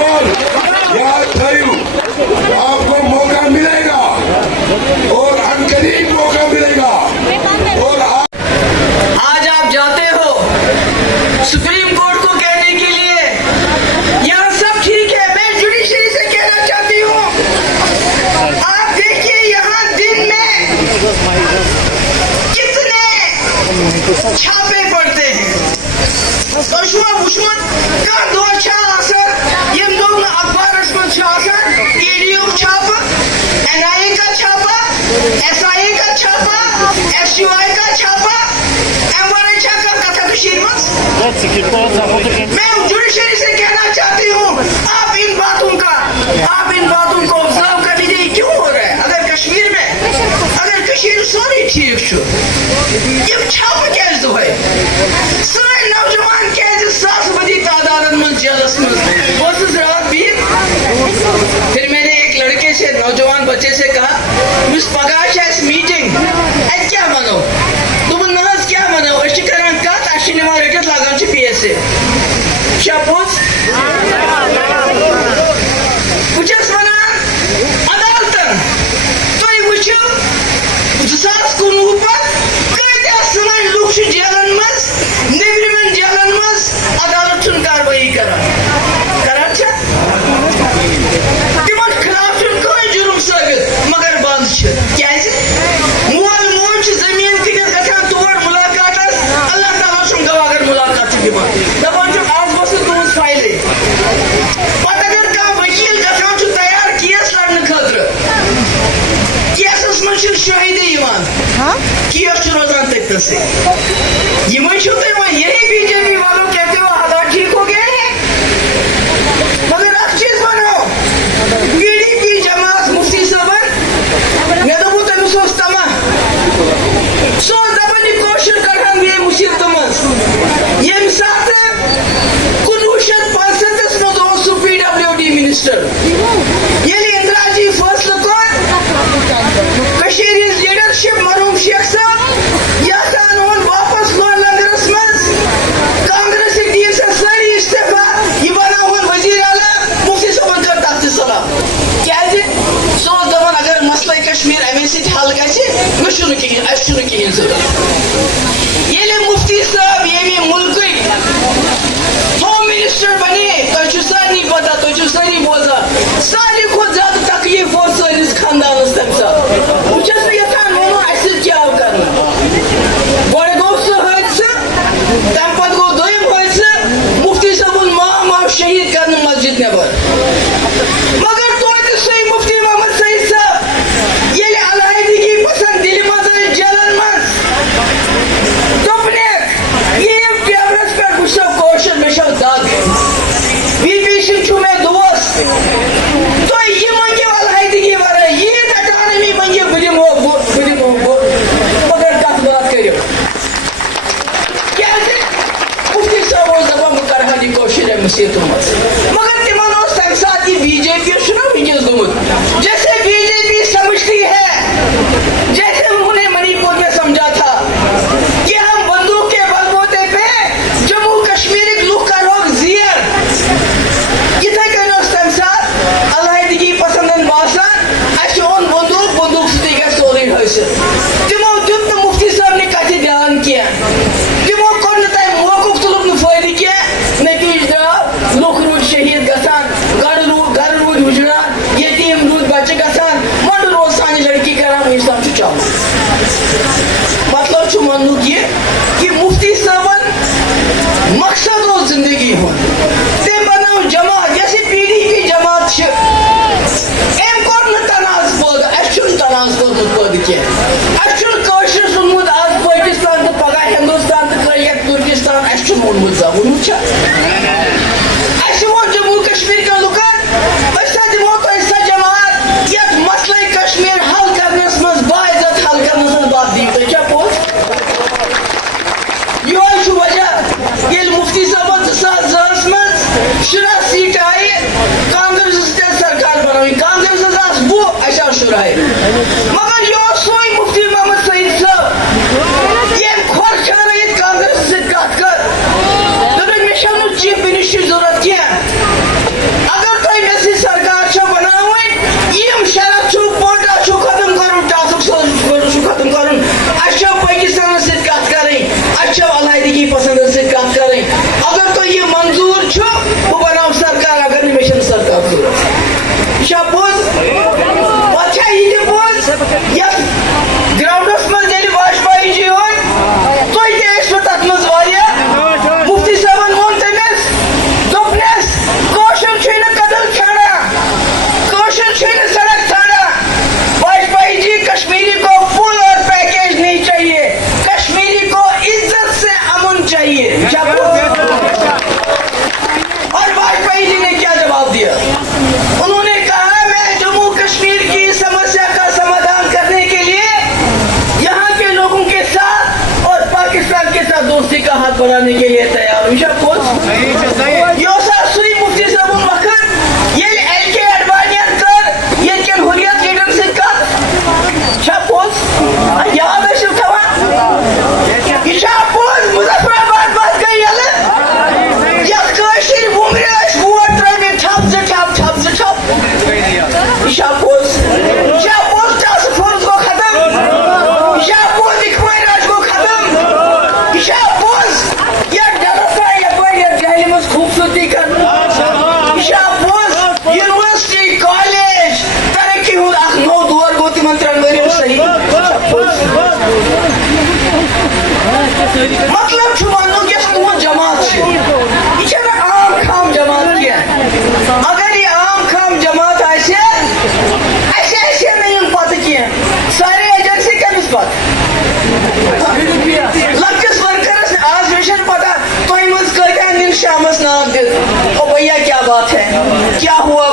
और याद रखियो, आपको मौका मिलेगा और अनकरीब मौका मिलेगा। और आज आप जाते हो सुप्रीम कोर्ट को कहने के लिए यहाँ सब ठीक है। मैं जुडिशरी से कहना चाहती हूँ, आप देखिए यहाँ दिन में कितने छापे पड़ते हैं। दुश्मन का दो यम दो अखबार ईडीओ छाप, एनआईए का छापा, एसआईए का छापा, एसयूआई का छापा, एमआरआई छापा कथा कशीर में। मैं जुडिशरी से कहना चाहती हूँ, आप इन बातों को ऑब्जर्व करने के लिए क्यों हो रहा है? अगर कश्मीर में अगर कश्मीर सारी ठीक यम छाप क्या दो है, सारे नौजवान क्या सास बदी तादाद में जेलस में रात भी। फिर मैंने एक लड़के से, नौजवान बच्चे से कहा, मुझ पगाश मीटिंग क्या मनो तुम नज क्या मनो कर कत निवान रटित लगान पीएस शपोज बस वन अदालतन तुम वो 2019 पे सान लुक जेलन मज नबरमन जेलन मज अदालत कार्रवाई करान तिमन खिलाफ कहीं जुर्म साबित मगर बंद क्या मोल मोल जमीन टिकट गठान तोड़ मुलाकात अल्लाह ताला गवाह अगर मुलाकात दपान आज बस तुज फाइल पत अगर कह वकील गठान तैयार केस लड़ने खतर केसस मज शहीदी केस रोजान तथस यही बीजेपी वालों कहते हो हालात ठीक हो गए हैं। मगर एक चीज बनो, पीडीपी जमात मुफ्ती साहब मे दपू तमिस तमा सो दपन कोशिश करान ये मुसीबत मज ये सात 1965 मज पीडब्ल्यूडी मिनिस्टर ये इंदिरा जी फैसला लीडरशिप मरूम शेख साहब यह वापस लोन लंगरस मज कांग्रेस टीम से सारी इस्तीफा यह बना वजीर आला मुफ्ती साहब कर तख्त सलाम क्या सो दपान अगर मसला कश्मीर अमे हल गह ये मुफ्ती साहब ये मुल्क होम मिनिस्टर बने तुम सारे पता तुम सारी बोजान सारे खुद ज्यादा तकलीफ वो सारिस खानदानस तम साथ बहुत यहान वो क्या कर गो सह हादसा तम पे गो दोम हादसा मुफ्ती साहब माम शहीद कर मस्जिद नबर मगर तो सही मुफ्ती मोहम्मद सईद साहब ये अलहदगी पसंद दिल मज जेलन मज दोपने ये कैमरस पे गुस्सा कोशर में दाग बीपी सिंह मे दोस्त तो ये मंगे अलहदगी वाला ये अटानमी मंगे बुलिम हो मगर कत बात करो क्या मुफ्ती साहब दपा बह कर कोशिश मुसीबत मज मगर तिमन तम सात ये बीजेपी वनकस गुमुत जैसे बीजेपी समझती है जैसे उन्होंने मणिपुर में समझा था कि हम बंदूक के बलबूते पे जम्मू कश्मीर लुक का रोग जियर इथे कन तम सात अलहदगी पसंदन बासान अस ओन बंदूक सत सोरे हासिल तमो दुत मुफ्ती साहब ने कथ ध्यान कह तमो कोर तम मौकूफ तुलुक फायदे कह नतीज द्राव लुक रूद शहीद गसान गर रूद क्या हुआ